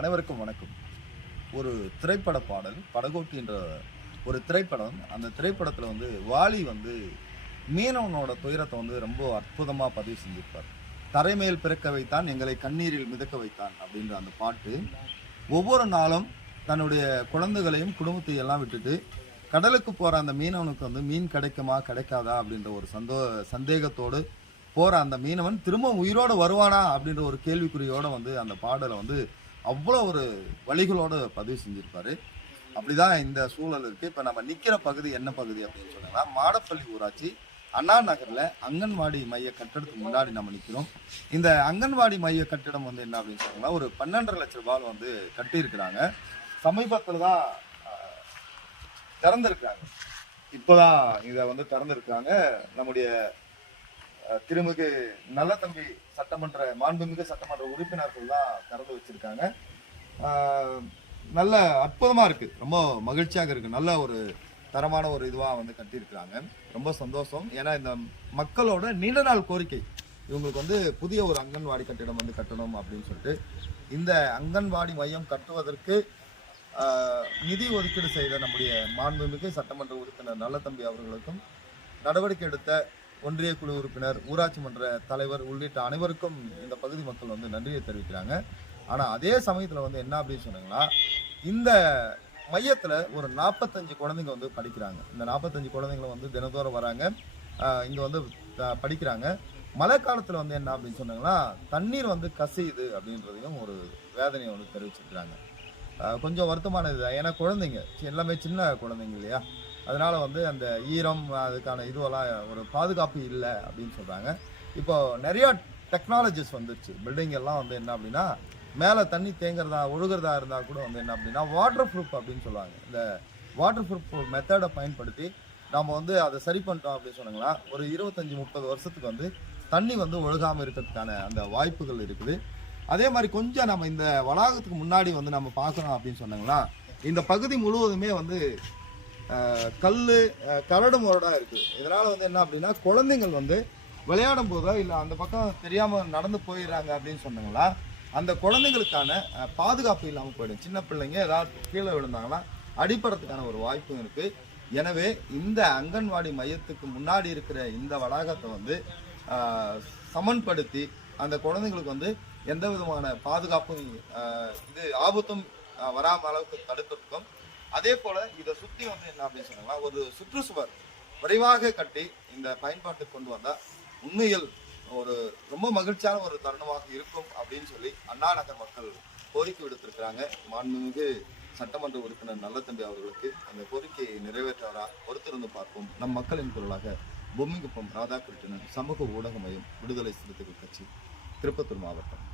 அனைவருக்கும் வணக்கம். ஒரு திரைப்பட பாடல் படகோட்டி என்ற ஒரு திரைப்படம். அந்த திரைப்படத்தில் வந்து வாலி வந்து மீனவனோட துயரத்தை வந்து ரொம்ப அற்புதமாக பதிவு செஞ்சிருப்பார். தரைமேல் பிறக்க வைத்தான் எங்களை கண்ணீரில் மிதக்க வைத்தான் அப்படின்ற அந்த பாட்டு. ஒவ்வொரு நாளும் தன்னுடைய குழந்தைகளையும் குடும்பத்தையும் எல்லாம் விட்டுட்டு கடலுக்கு போகிற அந்த மீனவனுக்கு வந்து மீன் கிடைக்குமா கிடைக்காதா அப்படின்ற ஒரு சந்தோ சந்தேகத்தோடு போகிற அந்த மீனவன் திரும்ப உயிரோடு வருவானா அப்படின்ற ஒரு கேள்விக்குறியோடு வந்து அந்த பாடலை வந்து அவ்வளோ ஒரு வழிகளோடு பதிவு செஞ்சிருப்பாரு. அப்படிதான் இந்த சூழல் இருக்கு. இப்போ நம்ம நிற்கிற பகுதி என்ன பகுதி அப்படின்னு சொன்னோம்னா மாடப்பள்ளி ஊராட்சி அண்ணா நகரில் அங்கன்வாடி மைய கட்டடத்துக்கு முன்னாடி நம்ம நிற்கிறோம் இந்த அங்கன்வாடி மைய கட்டிடம் வந்து என்ன அப்படின்னு சொன்னோம்னா ஒரு பன்னெண்டரை லட்சம் ரூபாய் வந்து கட்டியிருக்கிறாங்க. சமீபத்தில் தான் ஆஹ், இப்போதான் இதை வந்து திறந்திருக்காங்க நம்முடைய திருமிகு நல்ல தம்பி சட்டமன்ற மாண்புமிகு சட்டமன்ற உறுப்பினர்கள் தான் திறந்து வச்சிருக்காங்க. நல்ல அற்புதமா இருக்கு. ரொம்ப மகிழ்ச்சியாக இருக்கு. நல்ல ஒரு தரமான ஒரு இதுவா வந்து கட்டியிருக்கிறாங்க. ரொம்ப சந்தோஷம். ஏன்னா இந்த மக்களோட நீண்ட நாள் கோரிக்கை இவங்களுக்கு வந்து புதிய ஒரு அங்கன்வாடி கட்டிடம் வந்து கட்டணும் அப்படின்னு சொல்லிட்டு இந்த அங்கன்வாடி மையம் கட்டுவதற்கு நிதி ஒதுக்கீடு செய்த நம்முடைய மாண்புமிகு சட்டமன்ற உறுப்பினர் நல்ல தம்பி அவர்களுக்கும் நடவடிக்கை எடுத்த ஒன்றிய குழு உறுப்பினர் ஊராட்சி மன்ற தலைவர் உள்ளிட்ட அனைவருக்கும் இந்த பகுதி மக்கள் வந்து நன்றியை தெரிவிக்கிறாங்க. ஆனால் அதே சமயத்தில் வந்து என்ன அப்படின்னு சொன்னாங்கன்னா இந்த மையத்தில் ஒரு நாற்பத்தஞ்சு குழந்தைங்க வந்து படிக்கிறாங்க. இந்த நாற்பத்தஞ்சு குழந்தைங்களும் வந்து தினந்தோறும் வராங்க. இங்கே வந்து படிக்கிறாங்க. மழை காலத்தில் வந்து என்ன அப்படின்னு சொன்னாங்கன்னா தண்ணீர் வந்து கசியுது அப்படின்றதையும் ஒரு வேதனையை வந்து தெரிவிச்சிருக்கிறாங்க. கொஞ்சம் வருத்தமானது தான். ஏன்னா குழந்தைங்க எல்லாமே சின்ன குழந்தைங்க இல்லையா? அதனால் வந்து அந்த ஈரம் அதுக்கான இதுவெல்லாம் ஒரு பாதுகாப்பு இல்லை அப்படின்னு சொல்கிறாங்க இப்போ நிறையா டெக்னாலஜிஸ் வந்துருச்சு. பில்டிங் எல்லாம் வந்து என்ன அப்படின்னா மேலே தண்ணி தேங்குறதா ஒழுகுறதா இருந்தால் கூட வந்து என்ன அப்படின்னா வாட்டர் ப்ரூஃப் அப்படின்னு சொல்லுவாங்க. இந்த வாட்டர் ப்ரூஃப் மெத்தடை பயன்படுத்தி நம்ம வந்து அதை சரி பண்ணிட்டோம் அப்படின்னு சொன்னாங்களா ஒரு இருபத்தஞ்சி முப்பது வருஷத்துக்கு வந்து தண்ணி வந்து ஒழுகாமல் இருக்கிறதுக்கான அந்த வாய்ப்புகள் இருக்குது. அதே மாதிரி கொஞ்சம் நம்ம இந்த வளாகத்துக்கு முன்னாடி வந்து நம்ம பார்க்குறோம் அப்படின்னு சொன்னாங்களா இந்த பகுதி முழுவதுமே வந்து கல் கரடு முரடாக இருக்குது இதனால் வந்து என்ன அப்படின்னா குழந்தைங்கள் வந்து விளையாடும் போதோ இல்லை அந்த பக்கம் தெரியாமல் நடந்து போயிடுறாங்க அப்படின்னு சொன்னாங்களா அந்த குழந்தைங்களுக்கான பாதுகாப்பு இல்லாமல் போயிடும். சின்ன பிள்ளைங்க ஏதாவது கீழே விழுந்தாங்கன்னா அடிப்படத்துக்கான ஒரு வாய்ப்பும் இருக்குது எனவே இந்த அங்கன்வாடி மையத்துக்கு முன்னாடி இருக்கிற இந்த வளாகத்தை வந்து சமன்படுத்தி அந்த குழந்தைங்களுக்கு வந்து எந்த விதமான பாதுகாப்பும் இது ஆபத்தும் வராமல் வராம அளவுக்கு தடுக்கிறதுக்கும் அதே போல இதை சுத்தி வந்து என்ன அப்படின்னு சொன்னாங்கன்னா ஒரு சுற்றுச்சுவர் விரைவாக கட்டி இந்த பயன்பாட்டுக்கு கொண்டு வந்தா உண்மையில் ஒரு ரொம்ப மகிழ்ச்சியான ஒரு தருணமாக இருக்கும் அப்படின்னு சொல்லி அண்ணா நகர் மக்கள் கோரிக்கை விடுத்திருக்கிறாங்க. மாண்புமிகு சட்டமன்ற உறுப்பினர் நல்லத்தம்பி அவர்களுக்கு அந்த கோரிக்கையை நிறைவேற்றாரா பொறுத்திருந்து பார்ப்போம். நம் மக்களின் குரலாக பொம்மிங்குப்பம் ராதாகிருஷ்ணன் சமூக ஊடக மையம் விடுதலை சிறுத்தைகள் கட்சி திருப்பத்தூர் மாவட்டம்.